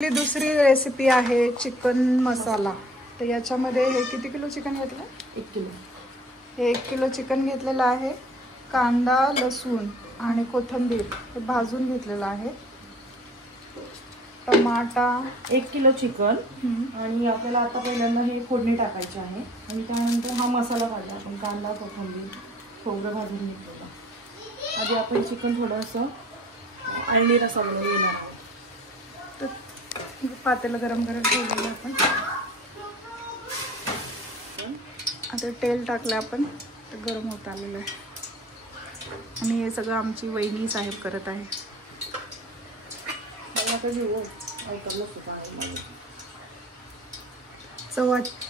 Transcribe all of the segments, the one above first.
आपली दुसरी रेसिपी आहे चिकन मसाला। तर याच्यामध्ये हे किती किलो चिकन घेतलं? 1 किलो। हे 1 किलो चिकन घेतलेलं आहे। कांदा, लसूण आणि कोथिंबीर हे भाजून घेतलेलं आहे। टमाटा 1 किलो चिकन आणि आपल्याला आता पहिल्यांदा हे फोडणी टाकायची आहे आणि त्यानंतर हा मसाला भाजला आपण कांदा, कोथिंबीर, खोबरं भाजून घेतलेलं। आधी आपण चिकन थोडंसं अळणी रसा बनवून घेणार आहोत। तर पातेलं गरम करायला ठेवलेलं आपण। आता तेल टाकलं आपण, तर गरम होत आलेलं आहे आणि हे सगळं आमची वहिनी साहेब करत आहे।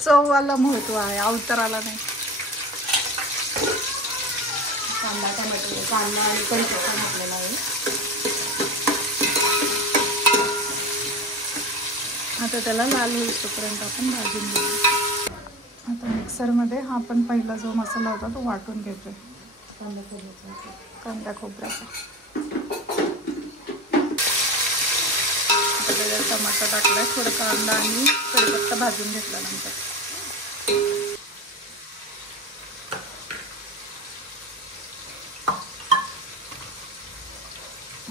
चवाला महत्व आहे, अवताराला नाही। कांदा, टमाटर, कांदा आणि कढीपत्ता घातलेला आहे। आता त्याला लाल होईपर्यंत आपण भाजून घेऊ। आता मिक्सरमध्ये हा आपण पहिला जो मसाला होता तो वाटून घेतोय। कांदा खोबऱ्याचा टमाटर टाकलाय, थोडं कांदा आणि कढीपत्ता भाजून घेतल्यानंतर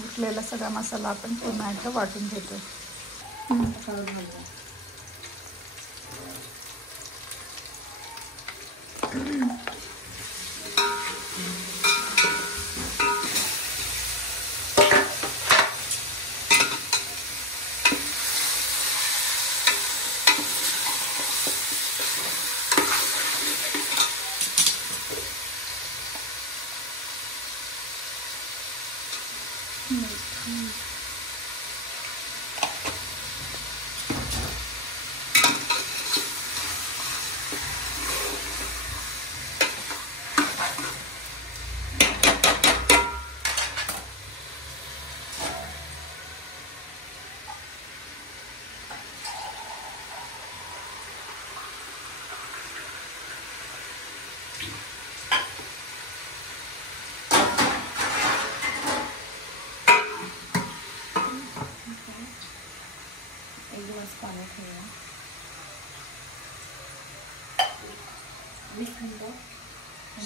उठलेला सगळा मसाला आपण पुन्हा एकदा वाटून घेतोय।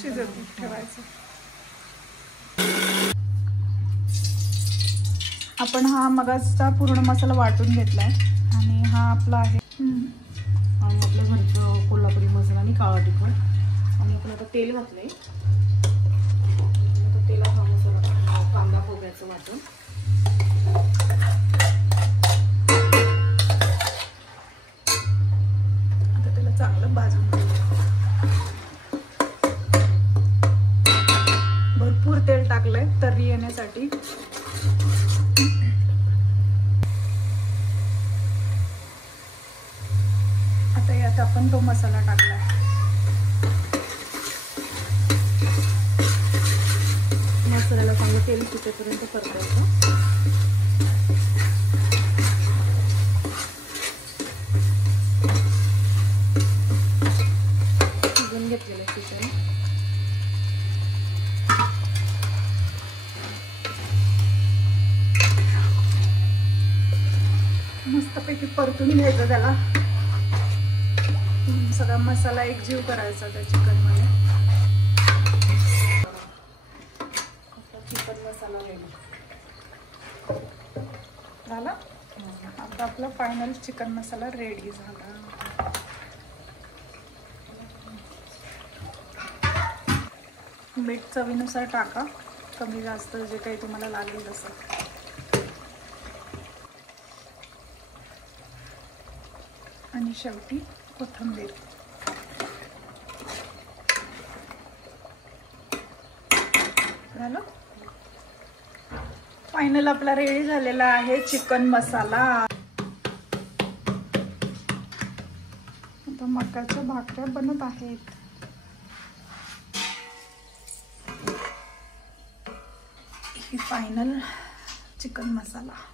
शिजत ठेवायचं। आपण हा मगाचा पूर्ण मसाला वाटून घेतलाय आणि हा आपला आहे आणि आपलं घरचं कोल्हापुरी मसाला आणि काळा तिखट आणि आपण आता तेल घातलंय। आता तेलात हा मसाला कांदा खोबऱ्याचं वाटून आता त्याला चांगलं भाजून भरपूर तेल टाकलंय तर्री येण्यासाठी। आता यात आपण तो मसाला टाकलाय। मसाल्याला चांगलं तेल सुटेपर्यंत परतायचं। शिजून घेतलेलं चिकन मस्तपैकी परतून घ्यायचं, त्याला सगळा मसाला एकजीव करायचा त्या चिकन मध्ये। चिकन मसाला रेडी झाला। आता आपला फायनल चिकन मसाला रेडी झाला। मीठ चवीनुसार टाका, कमी जास्त जे काही तुम्हाला लागेल तसं। आणि शेवटी कोथिंबीर। झालं। फायनल आपला रेडी झालेला आहे चिकन मसाला। आता मकाच्या भाकऱ्या बनत आहेत। ही फायनल चिकन मसाला।